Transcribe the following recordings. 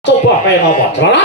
Coba kayak apa? Celana?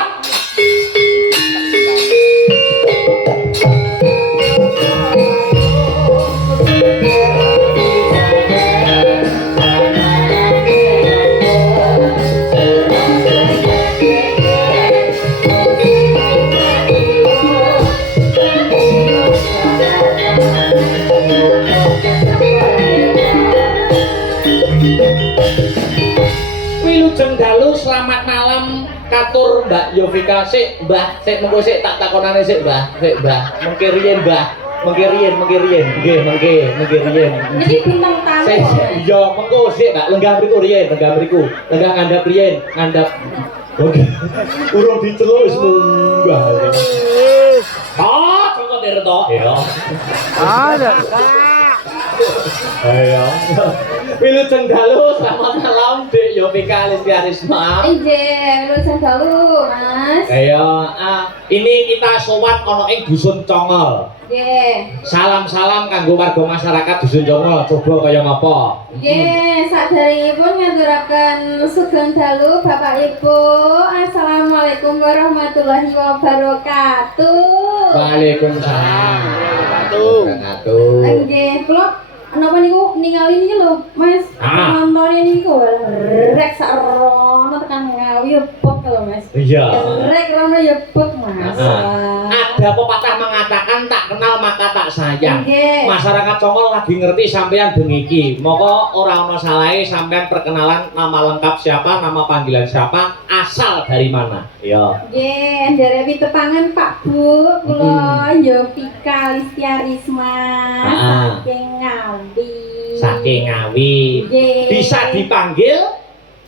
Wilujeng dalu selamat malam katur Mbak Yovika sik Mbah sik mengko sik tak takonane sik Mbah mengke riyen Mbah mengke riyen nggih mengke riyen Jadi bintang tamu. iya mengko sik Mbak lenggah mriku riyen lenggah ngandhap riyen ngandhap oke urung diceluk wis munggah cocok tirta ya Ada. ayo Wilujeng dalu selamat malam Dek Yovika Listiarisma. Iya, lulusan dulu, Mas. Ayo, ini kita sowan ana ing Dusun Congol. Nggih. Salam-salam kanggo warga masyarakat Dusun Congol. Coba kaya ngapa? Nggih, saderengipun ngaturaken sugeng dalu Bapak Ibu. Assalamualaikum warahmatullahi wabarakatuh. Waalaikumsalam. Wabarakatuh. Nggih, kula napa niku ningali niki lho, Mas. Nonton niku rek sak rono tekan ngawi yebek lho, Mas. Iya. Rek rono yebek, Mas. Ada pepatah mengatakan tak kenal maka tak sayang. Nggih. Masyarakat Congol lagi ngerti sampean bengi maka ora ana salahe sampean perkenalan nama lengkap siapa, nama panggilan siapa, asal dari mana. Iya. Nggih, ndherek pitepangan Pak Bu, kula Yovika Listiarisma saking Ngawi. Saking Ngawi. Nggih. Bisa dipanggil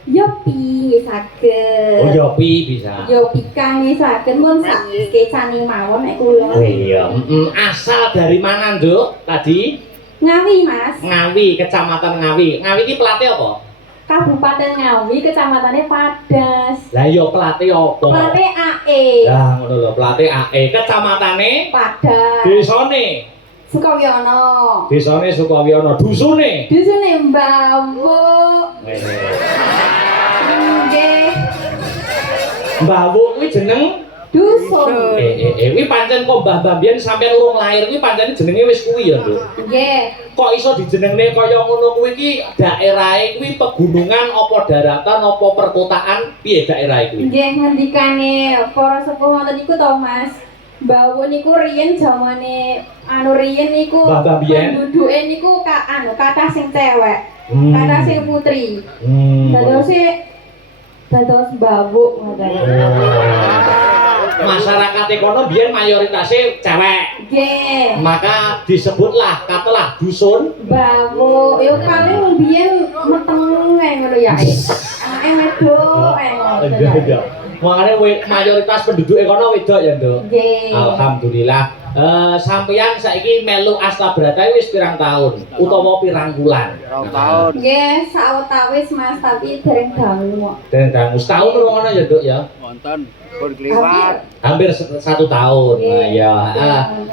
Yopi saged. Oh Yopi bisa. Yovika nggih saged mun sak kecane mawon nek kula. Oh iya. Asal dari mana, Nduk? Tadi Ngawi, Mas. Ngawi, Kecamatan Ngawi. Ngawi iki pelate apa? Kabupaten Ngawi, kecamatannya Padas. Lah iya pelate apa? Plate AE. Lah ngono lho, pelate AE. Kecamatane Padas. Desane Sukawiono. Desane Sukawiono, dusune. Dusune Mbawuk. Nggih. Mbawuk kuwi jeneng Dusun. kuwi pancen kok mbah-mbah mbiyen sampeyan urung lahir kuwi pancen jenenge wis kuwi ya, Nduk. Nggih. Kok iso dijenengne kaya ngono kuwi iki daerahe kuwi pegunungan apa daratan apa perkotaan piye daerahe kuwi? Nggih ngendikane para sepuh wonten niku to, Mas. Mbawuk niku riyen jamane riyen niku Mbah-mbah biyen? penduduke niku kathah sing cewek, kathah sing putri. Dados mbawuk ngoten. Masyarakat kono biyen mayoritasnya cewek. Nggih. Maka disebutlah katalah dusun Mbawuk yo paling biyen meteng ngono ya. Anake wedok ngoten. Makanya mayoritas penduduk kono wedok ya, Nduk. Nggih. Alhamdulillah. Sampeyan saiki melu Astabrata wis pirang tahun utawa pirang bulan? Tahun. Nggih, sawetawis Mas, tapi dereng dangu. Dan dangu setahun ngono ya, Nduk ya. Wonten pun kliwat. Hampir 1 tahun. Nah ya,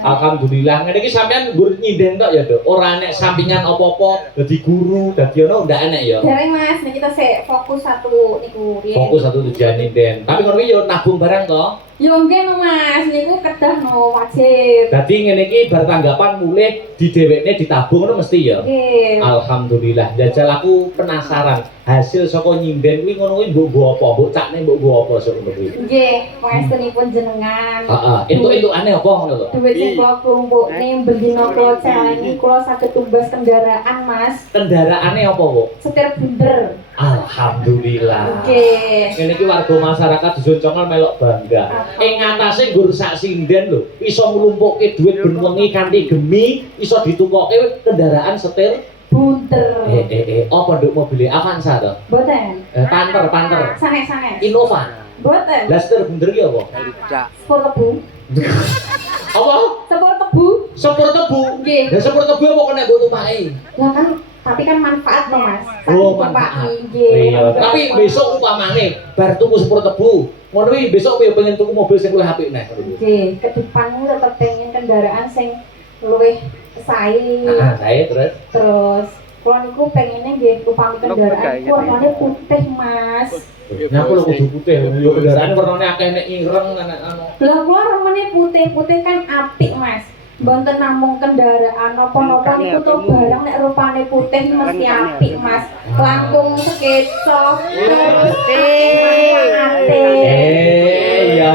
alhamdulillah. Ngene iki sampean nggur nyinden tok ya, Nduk. Ora enek sampingan apa-apa dadi guru, dadi ono ndak enek ya. Dereng Mas, nek kita sik fokus satu niku riyen. Fokus satu tujuan nyinden. Tapi ngono iki yo nabung barang to. Yo nggih no Mas, niku kedah no wajib. Dadi ngene iki bar tanggapan mulih didhewekne ditabung ngono mesti ya. Nggih. Alhamdulillah. Jajal aku penasaran hasil saka nyinden kuwi ngono kuwi mbok apa? Mbok cakne mbok apa sok ngono kuwi. Nggih, pangestunipun jenengan. Heeh, entuk-entukane apa ngono lho. Duit sing kula klumpukne bendina kula celengi kula saged tumbas kendaraan Mas. Kendaraane apa, Bu? Setir bunder. Alhamdulillah. Nggih. Ngene iki warga masyarakat Dusun Congol melok bangga. Ing ngatasé nggur sak sinden lho, iso nglumpukke dhuwit ben wengi kanthi gemi, iso ditukoke kendaraan setir Bunder. apa nduk mobil Avanza to? Boten. Panter. Sange-sange. Innova. Boten. Lah setir bunder ki apa? Cak. Sepur tebu. Apa? Sepur tebu. Sepur tebu. Nggih. Lah sepur tebu apa kena mbok tumpaki? Lah kan tapi kan manfaat loh Mas. Oh, manfaat. Nggih. Iya, tapi besok upamane bar tuku sepur tebu, ngono kuwi besok kowe pengen tuku mobil sing luwih apik neh. Nggih, ke depanmu tetep pengen kendaraan sing luwih sae. Saya Terus kula niku pengennya nggih upami kendaraan warnane putih Mas. Nah, aku lho kudu putih. Yo kendaraan warnane akeh nek ireng nek anu. Lah kula remene putih-putih kan apik, Mas. Mboten namung kendaraan napa-napa niku to barang nek rupane putih mesti apik, Mas. Langkung sekecok terus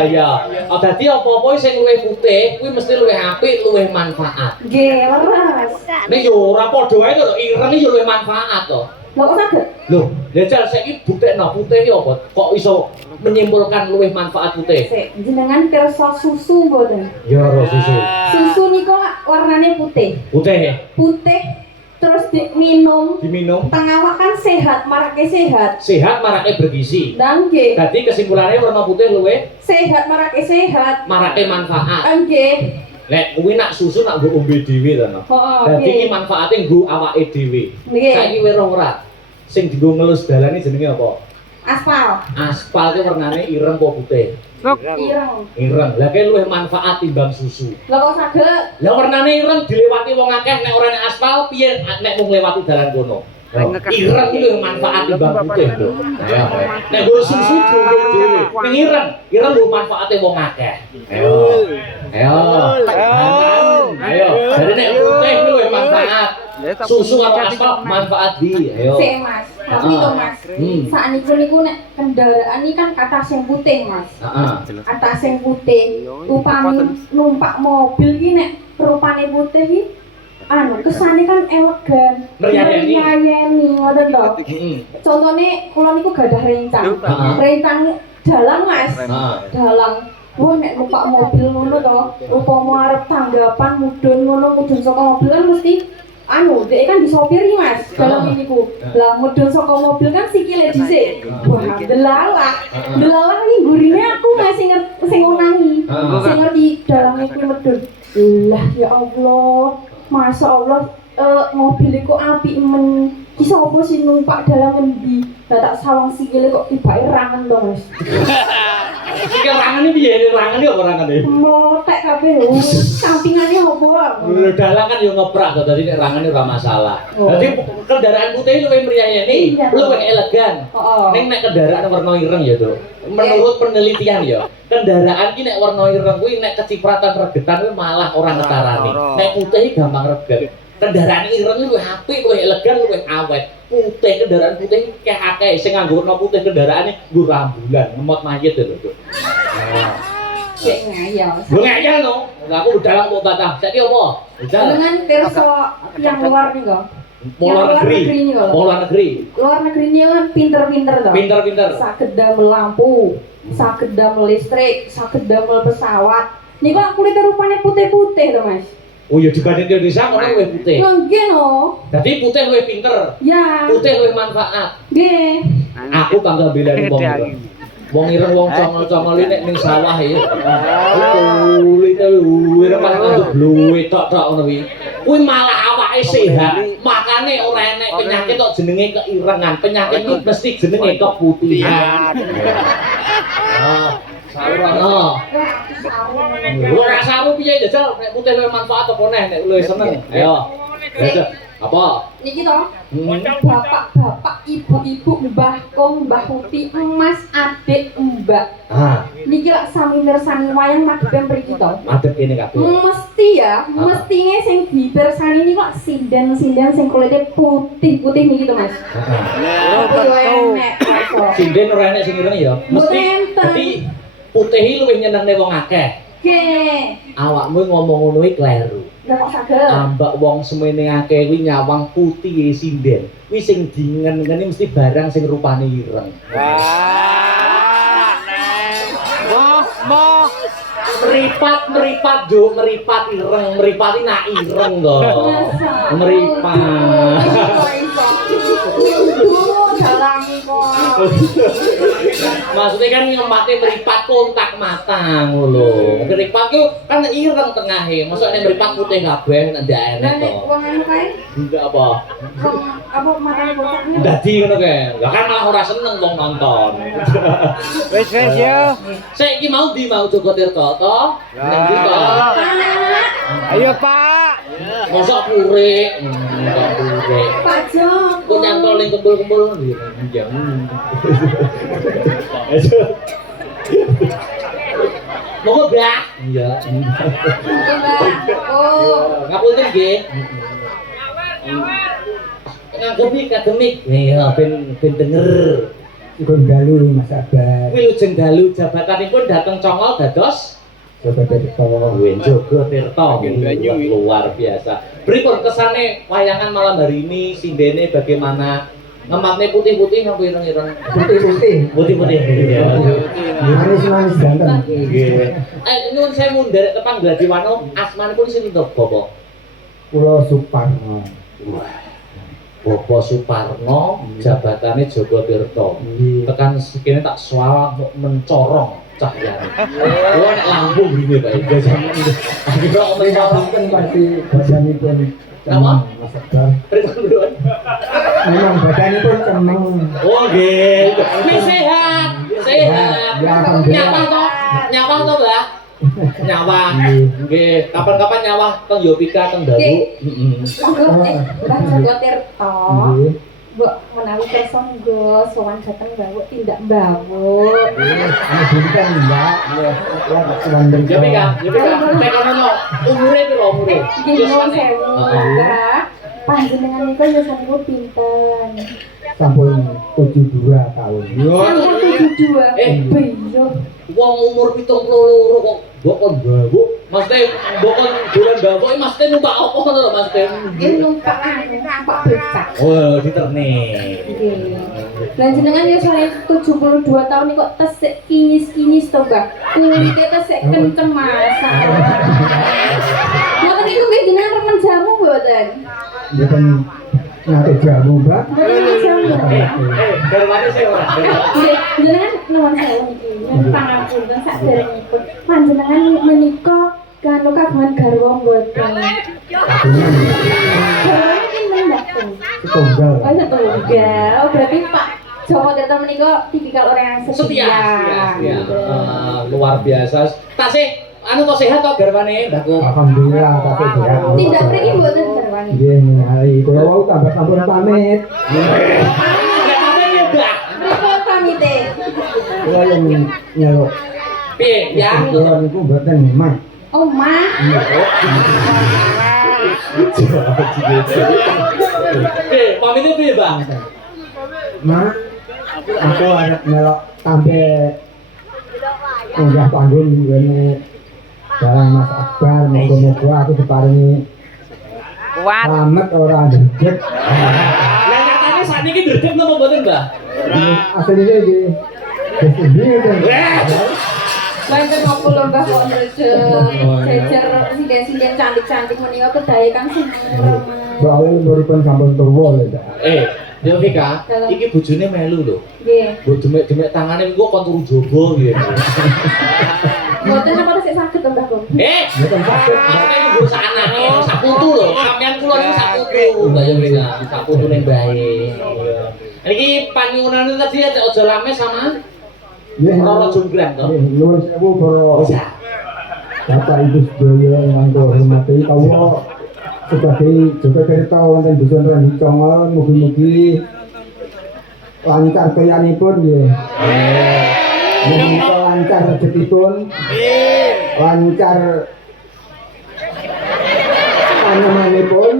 Iya. Oh, dadi apa-apa sing luwih putih kuwi mesti luwih apik, luwih manfaat. nggih, leres. Nek yo ora padha wae to, ireng yo luwih manfaat to. Lho kok saged? Loh, jajal saiki buktekno putih iki apa? Kok iso menyimpulkan luwih manfaat putih? Sik, jenengan pirsa susu mboten? Ya ora susu. Susu niku warnane putih. Putih Putih terus diminum diminum tengah kan sehat, marake sehat. sehat marake bergizi. Dan nggih, Dadi kesimpulannya warna putih luwih sehat marake sehat. marake manfaat. Nggih. Nek kuwi nak susu nak nggo ombe dhewe to. Heeh. Dadi iki manfaate nggo awake dhewe. Nggih. Saiki weruh ora? Sing dienggo ngelus dalan iki jenenge apa? Aspal. Aspal ki warnane ireng apa putih? Ireng. Ireng. Lah ki luwih manfaat timbang susu. Lah kok saged? Lah warnane ireng dilewati wong akeh nek ora nek aspal piye nek mung lewati dalan kono. Ireng iki luwih manfaat timbang putih lho. Ayo. Nek nggo susu dhewe. Ning ireng nggo manfaate wong akeh. Ayo. Ayo. Jadi nek putih iki luwih manfaat. Susu atau aspal manfaat di. Ayo. Sik, Mas. Tapi to, Mas. Sakniku niku nek kendaraan iki kan kata sing putih, Mas. Heeh. Kata sing putih. Upami numpak mobil iki nek rupane putih iki kesane kan elegan. Meriayani. Meriayani, ngoten to. Heeh. Contone kula niku gadah rencang. Heeh. Rencang dalang, Mas. Heeh. Dalang. Wah, nek numpak mobil ngono to, upama arep tanggapan mudhun saka mobil kan mesti dhek kan disopiri, Mas, dalam niku. Lah mudhun saka mobil kan sikile dhisik. Wah, delalah. Delalah iki gurine aku Mas sing ngonangi. Sing ngerti dalam iki mudhun. Lah ya Allah. Masya Allah, mobil iku apik men. Ki sapa sing numpak dalam endi? Lah tak sawang sikile kok tibake rangen to, Mas. Sikil rangane piye? Rangane apa rangane? Motek kabeh. Sampingane opo? Dalang kan yo ngeprak to, dadi nek rangane ora masalah. Oh. Dadi kendaraan putih luwih mriyayani, Iya. luwih elegan. Heeh. Ning nek kendaraan warna ireng ya, Dok. Menurut penelitian ya, kendaraan ki nek warna ireng kuwi nek kecipratan regetan kuwi malah ora ngetarani. Nek putih iki gampang reget. Kendaraan ireng luwih apik, luwih elegan, luwih awet. Putih kendaraan putih iki akeh sing nganggo warna putih kendaraane nggo rambulan, ngemot mayit lho, Dok. Cek ngayal. Lho ngeyel no. Lah aku udah kok batah. Saiki apa? Dengan pirsa yang luar nih kok. Luar negeri. Luar negeri. Luar negeri ini kan pinter-pinter toh. Pinter-pinter. Saged damel lampu, saged damel listrik, saged damel pesawat. Nih kok kulitnya rupanya putih-putih toh, Mas. Oh ya dibanding Indonesia kono luwih putih. Nggih no. Dadi putih luwih pinter. Ya. Putih luwih manfaat. Nggih. Aku bangga belani wong ireng. Wong ireng wong congol-congol nek ning sawah ya. Kulite ireng pas untuk bluwe tok-tok ngono kuwi. Kuwi malah awake sehat. Makane ora enek penyakit kok jenenge keirengan. Penyakit iki mesti jenenge keputihan. Saruran. Ora saru piye jajal nek putih luwih manfaat apa neh nek luwih seneng. Ayo. Jajal. Apa? Niki toh. Bapak-bapak, ibu-ibu, mbah kom, mbah Uti, emas, adik, mbak. Niki lak sami mirsani wayang madhepe mriki to. Madhep kene kabeh. Mesti ya, mestine sing dipirsani niku kok sinden-sinden sing kulite putih-putih niki to, Mas. Sinden ora enek sing ireng ya. Mesti dadi putih iki luwih nyenengne wong akeh. Nggih. Awakmu ngomong ngono iki kleru. Lah kok saged? Ambak wong semene akeh kuwi nyawang putih sinden. Kuwi sing dingen-ngene mesti barang sing rupane ireng. Moh. Meripat, Juk, meripat ireng, meripati nak ireng to. Meripat. Dalami kok. Maksudnya kan ngempate meripat kontak mata ngono. Meripat ku kan ireng tengahe. Mosok nek meripat putih kabeh nek ndak enek to. Wong anu kae? Enggak apa. Apa matane bocahnya? Dadi ngono kae. Lah kan malah ora seneng wong nonton. Wes ya. Saiki mau Joko Tirta to? Nek ndi to? Ayo, Pak. Mosok purik. Mosok purik. Pak Jo. Kok nyantol ning kumpul-kumpul jangan. Monggo, Mbak. Iya. Oh. Ngapunten nggih. Akademik. Iya, ben denger. Ikut dalu Mas Abah. Wilujeng dalu jabatanipun dateng Congol dados Coba Tirto. Jogo Tirto. Luar biasa. Pripun kesane wayangan malam hari ini sindene bagaimana? Ngematne putih-putih napa ireng-ireng? Putih-putih. Putih-putih. Manis-manis ganteng. Nggih. Nyuwun sewu nderek tepang Gladiwano, asmanipun sinten, Bapak? Pulau Suparno. Bapak Suparno, jabatannya Jogo Tirto. Tekan sekene tak swawang kok mencorong cahyane. Oh nek lampu ngene Pak. Kira mencorong Kan pasti badanipun Apa? Mas Abah. pripun? Memang badanipun cemeng. Oh nggih. Wis sehat. Ya, alhamdulillah. Nyawah to, Mbak? Nyawah. Nggih, kapan-kapan nyawah teng Yopika teng Dawu. Heeh. Monggo Mbah Jogo Tirto. Nggih. Mbok menawi kersa nggo sowan dhateng Mbawuk tindak Mbawuk. Ana bukan Mbak. Ya, sewandeng. Yopika. Nek ono umure piro umure? Nggih nuwun sewu, Mbah. Panjenengan niku yuswanipun pinten? Sampun 72 tahun. Sampun 72. Beyo. Wong umur 72 kok mbok kon Mbawuk. Maksudnya mbok kon dolan Mbawuk iki maksudnya numpak apa ngono lho Mas Den? Nggih numpak numpak becak. Oh, diterne. Nggih. Lan jenengan yuswane 72 tahun kok tesik kinis-kinis to, Mbah. Kulite tesik kencem masak. Ngoten niku nggih jenengan remen jamu mboten? Mboten nate jamu, Mbak. Remen jamu. Garwane sing ora. Nggih, jenengan nuwun sewu niki. Nyuwun pangapunten sakderengipun. Panjenengan menika kanu kagungan garwa mboten? Garwane pinten, Mbak? Setunggal. Oh, setunggal. Oh, berarti Pak Jogo Tirto menika tipikal orang yang setia. Luar biasa. Tasih anu kok sehat kok garwane Mbakku? Alhamdulillah tapi sehat. Tidak mriki mboten garwane. Nggih, ningali kula wau tambah sampun pamit. Pripun pamite? Kula yang nyeluk. Piye? Ya. Kula niku mboten mah. Omah. Pamitnya piye, Bang? Mak, aku arep melok sampe unggah panggung ngene barang Mas Akbar, moga-moga aku diparingi selamat ora ndredeg. Lah nyatane sakniki ndredeg napa mboten, Mbah? Asline iki wis ngene. Banten nopo lho Mbah kok ndredeg. Jejer sinden-sinden cantik-cantik menika kedaye Kang Sumurem. Soale umuripun sampun tuwa lho, Mbak. Vika, iki bojone melu lho. Nggih. Mbok demek-demek tangane iku kon turu jaba gitu. Mboten napa sik saged to Mbah Gong. Mboten saged. Maksudnya iki nggo sanake, saputu lho. Sampeyan kula niku saputu, Mbak yo Vika. Saputune bae. Niki panyuwunane tadi aja rame sama Nggih, Roro Jonggrang to. nuwun sewu para Bapak Ibu sedaya ingkang kula hormati kawula sebagai Jogo Tirto wonten dusun Rendi Congol, mugi-mugi lancar toyanipun nggih. Mugi lancar rezekipun. Lancar panemanipun.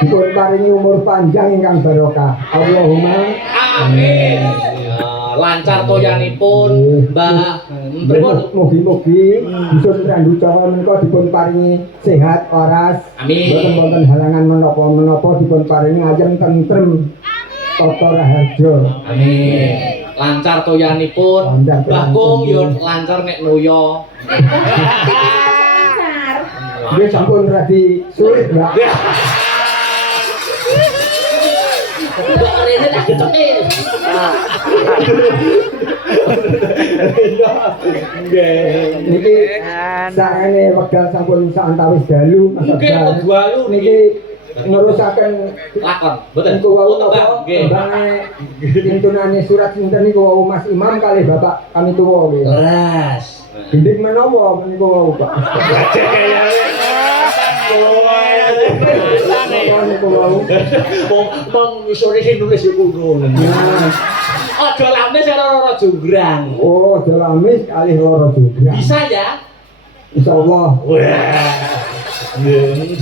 Dipun paringi umur panjang ingkang barokah. Allahumma Amin. Lancar toyanipun, Mbak. Pripun? Mugi-mugi dusun Randu Congol menika dipun paringi sehat waras. Amin. Boten wonten halangan menapa-menapa dipun paringi ayem tentrem tata raharja. Amin. Lancar toyanipun, Lancar Mbah Kung yo toyanipun. lancar nek nuyo. Lancar. Nggih sampun radi sulit, Mbak. Mbak rene tak keteke. Niki sakene wekdal sampun saantawis dalu Mas Nggih, Abdal. dalu Niki ngurusaken lakon, mboten. niku wau Tembang, napa? nggih. Tembange tuntunane surat sinten niku wau Mas Imam kalih Bapak kami tuwa nggih. Leres. Gendhik menapa niku wau, Pak? Cek kayane. aku mau. Mong sore sing nulis iku ngono. Nah, Aja lamis ora jonggrang. oh jelamis kali loro juga. Bisa ya? Insyaallah. Wah.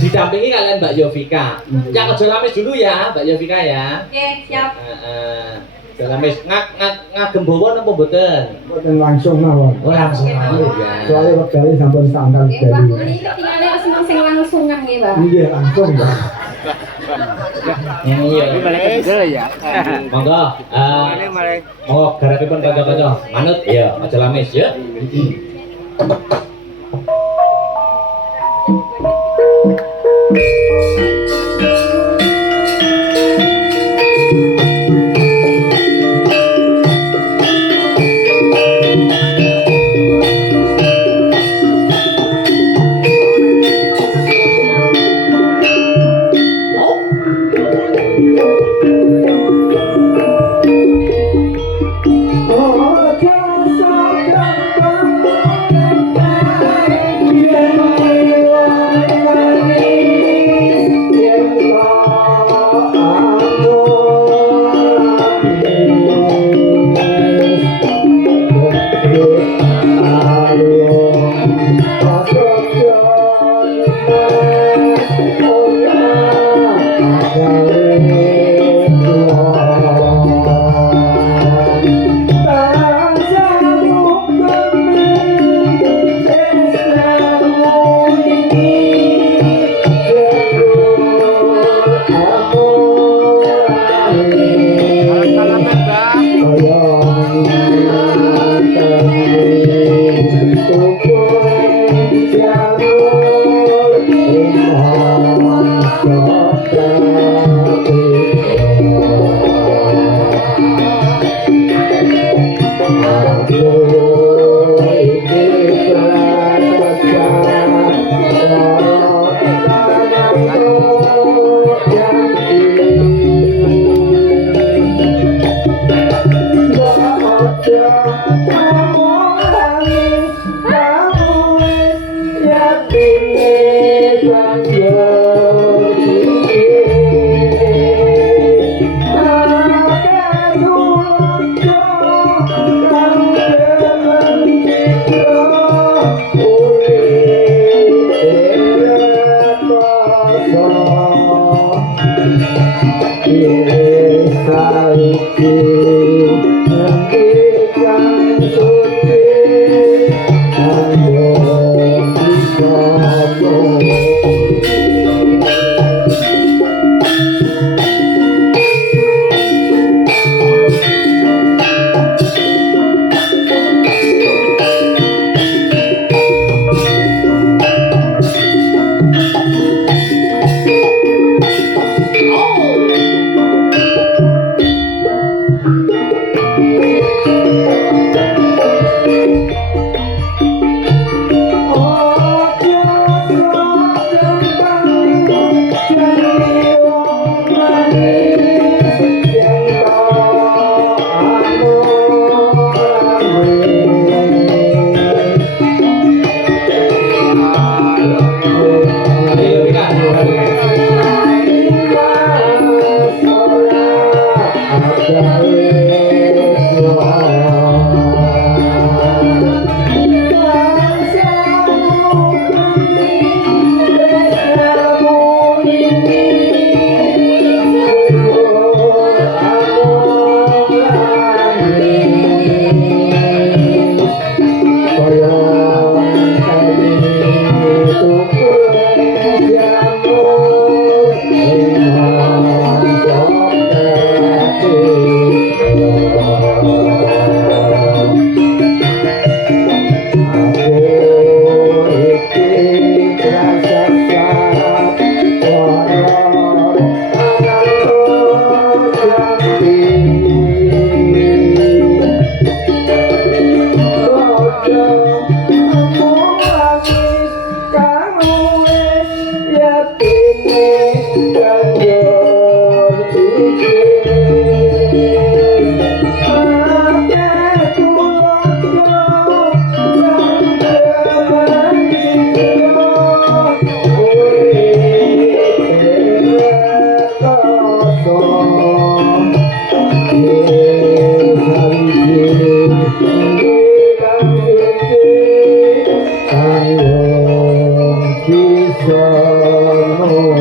Didampingi kalian Mbak Yovika. Yang aja lamis dulu ya, Mbak Yovika ya. Oke, siap. Aja lamis ngagem bawon apa mboten? Boten langsung mawon. Oh langsung mawon ya. Soalnya wekdale sampun standar Nggih, Mbak, dari. ini ketinggalan seneng sing langsung nang nggih, Mbak. Iya langsung, Mbak. Iya. ya. Monggo, monggo garapipun kanca-kanca. Manut ya, aja lamis ya. Namo